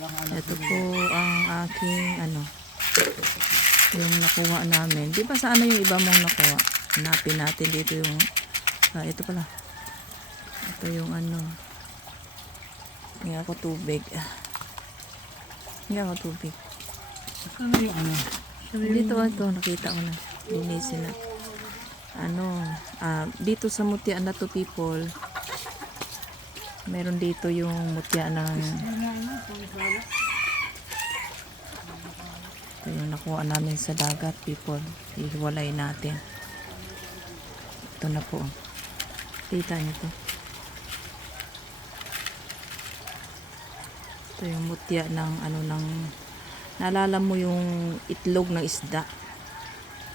Ito po ang aking ano yung nakuha namin. Di ba sana yung iba mong nakuha? Hanapin natin dito yung ah, ito pala. Ito yung ano. Hindi ako tubig. Hindi ako tubig. Yung ano? Dito ito, nakita ko na. Linisin na. Ano, ah, dito sa mutya na to people, meron dito yung mutya ng ito yung nakuha namin sa dagat people. Ihiwalay natin. Ito na po. Kita niyo to. Ito yung mutya ng ano ng naalala mo yung itlog ng isda.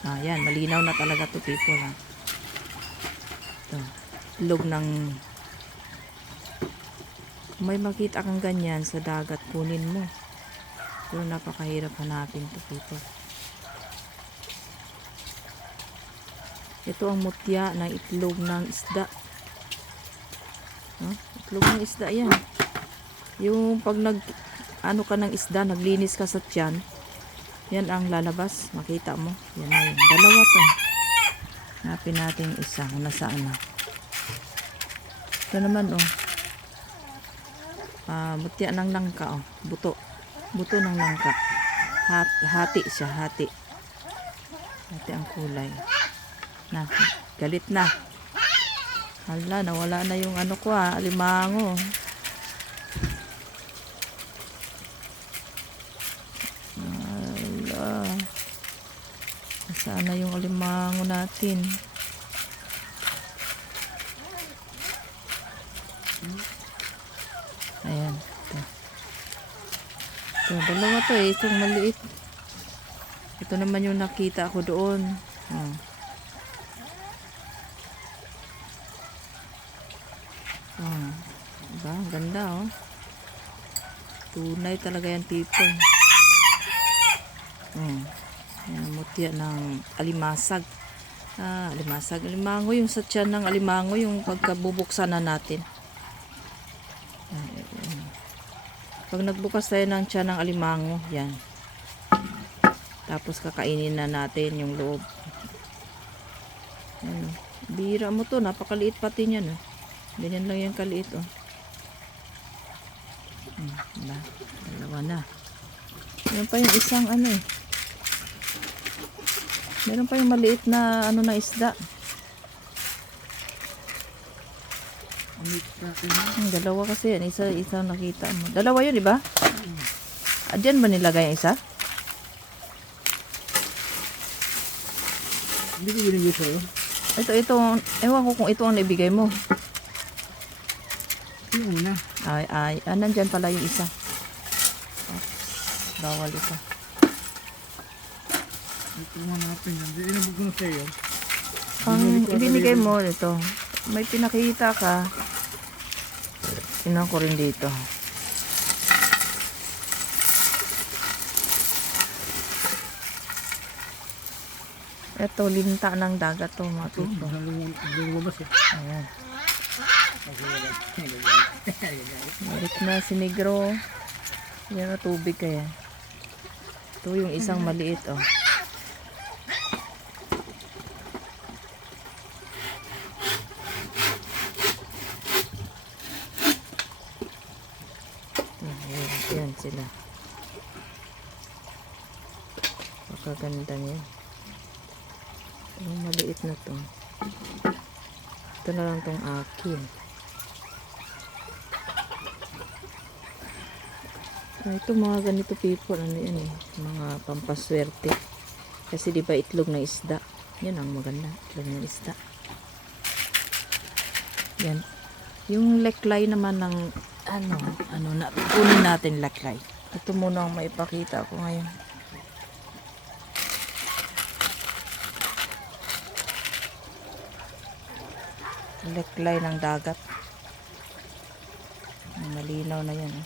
Ah, yan, malinaw na talaga to people ha. Ito, itlog ng kung may makita kang ganyan sa dagat, kunin mo. Pero napakahirap hanapin to people. Ito ang mutya ng itlog ng isda. Huh? Itlog ng isda yan. Yung pag nag ano ka ng isda, naglinis ka sa tiyan, yan ang lalabas. Makita mo. Yan na yun. Dalawa to. Hanapin natin isa kung nasaan na. Ito naman oh. Ah, mutya ng nangka oh. Buto. Buto ng nangka. Hat, hati siya, hati. Hati ang kulay. Na, galit na. Hala, nawala na yung ano ko ah, alimango. Hala. Nasaan na yung alimango natin? Ayan. Ito. Ito, dalawa to eh. Itong maliit. Ito naman yung nakita ko doon. Oh. Oh. Diba? Ang Ganda oh. Tunay talaga yan people. Oh. Yan, mutya ng alimasag. Ah, alimasag. Alimango yung sa ng alimango yung pagkabubuksan na natin. Ah, yan. Pag nagbukas tayo ng tiyan ng alimango, yan. Tapos kakainin na natin yung loob. Yan. oh. Bira mo to, napakaliit pati niyan. Oh. Ganyan lang yung kaliit. Oh. Hmm, diba? Dalawa na. Meron pa yung isang ano eh. Meron pa yung maliit na ano na isda. Hmm, dalawa kasi yan. Isa, isa nakita mo. Dalawa yun, di ba? Ah, dyan ba nilagay ang isa? Hindi ko binigay sa'yo. Ito, ito. Ewan ko kung ito ang naibigay mo. Yung una. Ay, ay. Ah, nandyan pala yung isa. Oops, bawal isa. Ito naman natin. Hindi inabog ko na sa'yo. Ang ibinigay mo, ito. May pinakita ka. Tingnan ko rin dito. Ito, linta ng dagat to, mga. Baka lumabas lumabas eh. Ayan. Marit na si Negro. Yan na tubig kaya. Ito yung isang maliit, oh. Ayan, yan sila. Pakaganda niya. Yung maliit na to. Ito na lang tong akin. Ah, ito mga ganito people, ano yan eh, mga pampaswerte. Kasi di ba itlog ng isda? Yan ang maganda, itlog ng isda. Yan. Yung leklay naman ng, ano, ano na, kunin natin leklay. Ito muna ang maipakita ko ngayon. Leklay ng dagat. Malinaw na yan. eh.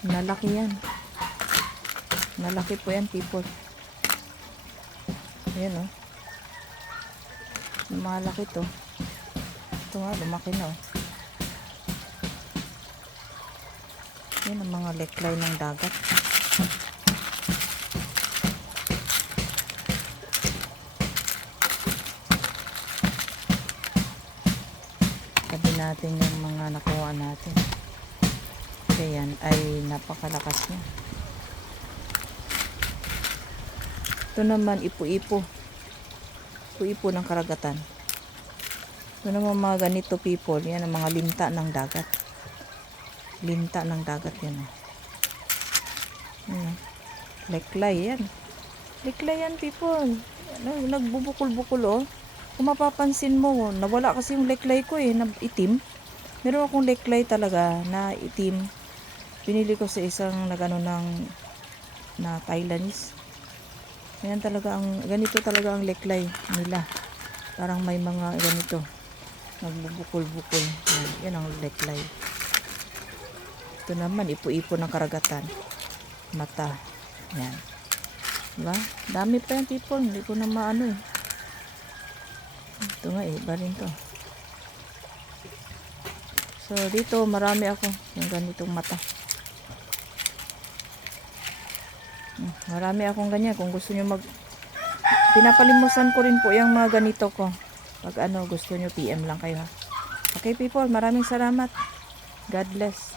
Nalaki yan. Nalaki po yan, people. Ayan oh. Lumalaki to. Ito nga, lumaki na oh. Yan ang mga leklay ng dagat. Tabi natin yung mga nakuha natin. Kasi yan ay napakalakas niya. Ito naman ipo-ipo. Ipo-ipo ng karagatan. Ito naman mga ganito people. Yan ang mga linta ng dagat. Linta ng dagat yan. Oh. Yan. Leklay yan. Leklay yan people. Ano, Nagbubukol-bukol oh. Kung mapapansin mo, nawala kasi yung leklay ko eh, na itim. Meron akong leklay talaga na itim. Pinili ko sa isang nagano ng na Thailandese. Yan talaga ang ganito talaga ang leklay nila. Parang may mga ganito. Nagbubukol-bukol. Yan, ang leklay. Ito naman, ipo-ipo ng karagatan. Mata. Yan. Diba? Dami pa yan people. Hindi ko na maano eh. Ito nga eh, iba rin to. So, dito marami ako. Yung ganitong mata. Hmm, Marami akong ganyan. Kung gusto nyo mag... Pinapalimusan ko rin po yung mga ganito ko. Pag ano, gusto nyo PM lang kayo ha. Okay people, maraming salamat. God bless.